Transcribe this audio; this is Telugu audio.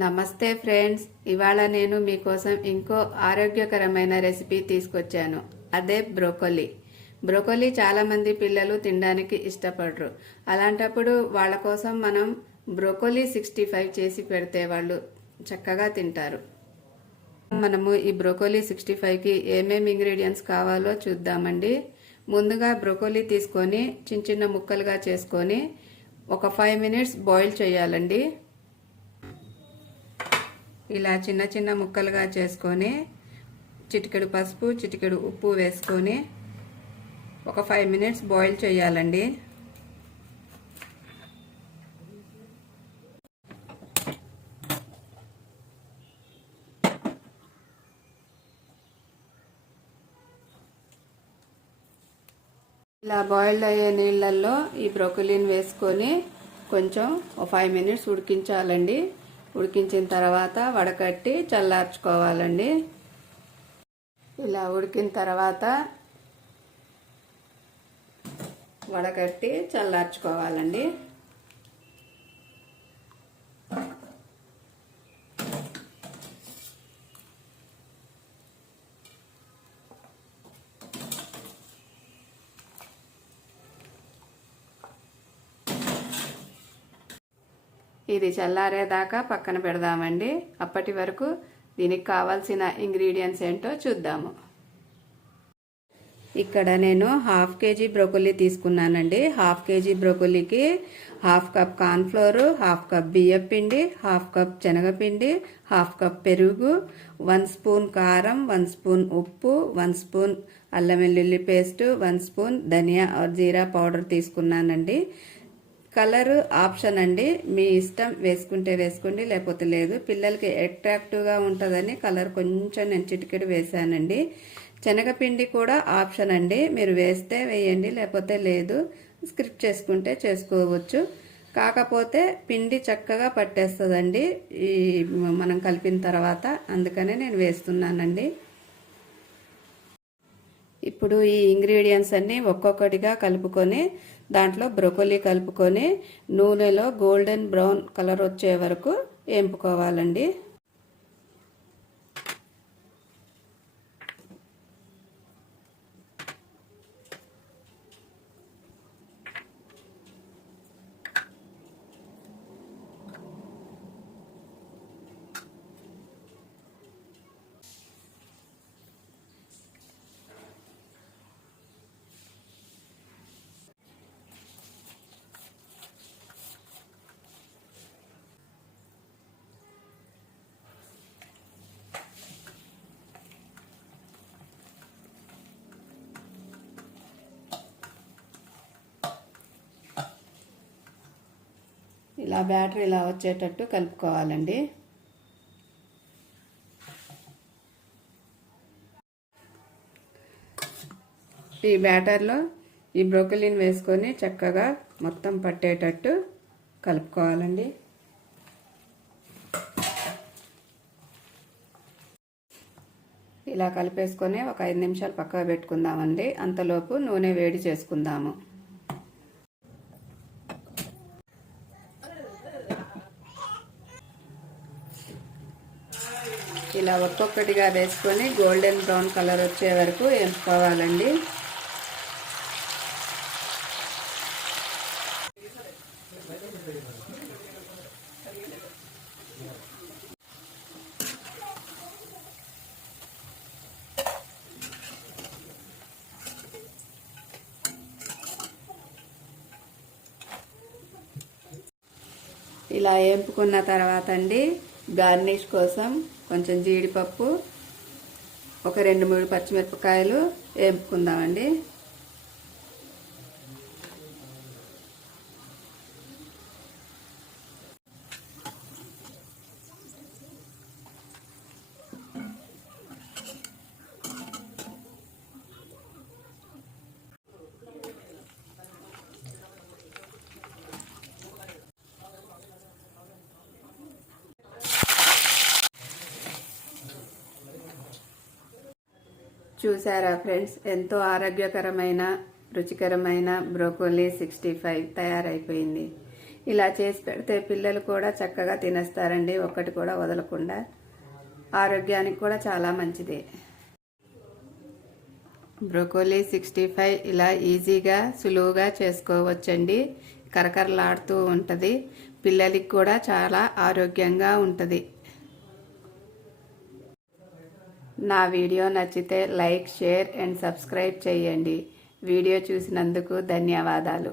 నమస్తే ఫ్రెండ్స్, ఇవాళ నేను మీకోసం ఇంకో ఆరోగ్యకరమైన రెసిపీ తీసుకొచ్చాను. అదే బ్రోకోలీ. బ్రోకోలీ చాలామంది పిల్లలు తినడానికి ఇష్టపడరు. అలాంటప్పుడు వాళ్ళ కోసం మనం బ్రోకోలీ 65 చేసి పెడితే వాళ్ళు చక్కగా తింటారు. మనము ఈ బ్రోకోలీ 65కి ఏమేమి ఇంగ్రీడియంట్స్ కావాలో చూద్దామండి. ముందుగా బ్రోకోలీ తీసుకొని చిన్న చిన్న ముక్కలుగా చేసుకొని ఒక 5 మినిట్స్ బాయిల్ చేయాలండి. ఇలా చిన్న చిన్న ముక్కలుగా చేసుకొని చిటికెడు పసుపు చిటికెడు ఉప్పు వేసుకొని ఒక 5 మినిట్స్ బాయిల్ చేయాలండి. ఇలా బాయిల్డ్ అయ్యే నీళ్ళల్లో ఈ బ్రోకలీని వేసుకొని కొంచెం ఒక 5 మినిట్స్ ఉడికించాలండి. ఉడికించిన తర్వాత వడకట్టి చల్లార్చుకోవాలండి. ఇలా ఉడికిన తర్వాత వడకట్టి చల్లార్చుకోవాలండి. ఇది చల్లారేదాకా పక్కన పెడదామండి. అప్పటి వరకు దీనికి కావాల్సిన ఇంగ్రీడియంట్స్ ఏంటో చూద్దాము. ఇక్కడ నేను 1/2 కేజీ బ్రోకోలీ తీసుకున్నానండి. 1/2 కేజీ బ్రోకోలీకి 1/2 కప్ కార్న్ఫ్లోర్, 1/2 కప్ బియ్యం పిండి, 1/2 కప్ శనగపిండి, 1/2 కప్ పెరుగు, 1 స్పూన్ కారం, 1 స్పూన్ ఉప్పు, 1 స్పూన్ అల్లం వెల్లుల్లి పేస్ట్, 1 స్పూన్ ధనియా జీరా పౌడర్ తీసుకున్నానండి. కలర్ ఆప్షన్ అండి, మీ ఇష్టం, వేసుకుంటే వేసుకోండి లేకపోతే లేదు. పిల్లలకి అట్రాక్టివ్గా ఉంటుందని కలర్ కొంచెం నేను చిటికెడు వేసానండి. శనగపిండి కూడా ఆప్షన్ అండి, మీరు వేస్తే వేయండి లేకపోతే లేదు, స్కిప్ చేసుకుంటే చేసుకోవచ్చు. కాకపోతే పిండి చక్కగా పట్టేస్తుందండి ఈ మనం కలిపిన తర్వాత, అందుకనే నేను వేస్తున్నానండి. ఇప్పుడు ఈ ఇంగ్రీడియంట్స్ అన్నీ ఒక్కొక్కటిగా కలుపుకొని దాంట్లో బ్రోకోలీ కలుపుకొని నూనెలో గోల్డెన్ బ్రౌన్ కలర్ వచ్చే వరకు వేపుకోవాలండి. ఇలా బ్యాటర్ ఇలా వచ్చేటట్టు కలుపుకోవాలండి. ఈ బ్యాటర్లో ఈ బ్రోకలీని వేసుకొని చక్కగా మొత్తం పట్టేటట్టు కలుపుకోవాలండి. ఇలా కలిపేసుకొని ఒక 5 నిమిషాలు పక్కకు పెట్టుకుందామండి. అంతలోపు నూనె వేడి చేసుకుందాము. ఇలా ఒక్కొక్కటిగా వేసుకొని గోల్డెన్ బ్రౌన్ కలర్ వచ్చే వరకు వేసుకోవాలండి. ఇలా వేపుకున్న తర్వాత అండి, గార్నిష్ కోసం కొంచెం జీడిపప్పు, ఒక 2-3 పచ్చిమిరపకాయలు వేపుకుందామండి. చూసారా ఫ్రెండ్స్, ఎంతో ఆరోగ్యకరమైన రుచికరమైన బ్రోకోలీ 65 తయారైపోయింది. ఇలా చేసి పెడితే పిల్లలు కూడా చక్కగా తినేస్తారండి, ఒక్కటి కూడా వదలకుండా. ఆరోగ్యానికి కూడా చాలా మంచిది. బ్రోకోలీ 65 ఇలా ఈజీగా సులువుగా చేసుకోవచ్చండి. కరకరలాడుతూ ఉంటుంది. పిల్లలకి కూడా చాలా ఆరోగ్యంగా ఉంటుంది. నా వీడియో నచ్చితే లైక్, షేర్ అండ్ సబ్స్క్రైబ్ చేయండి. వీడియో చూసినందుకు ధన్యవాదాలు.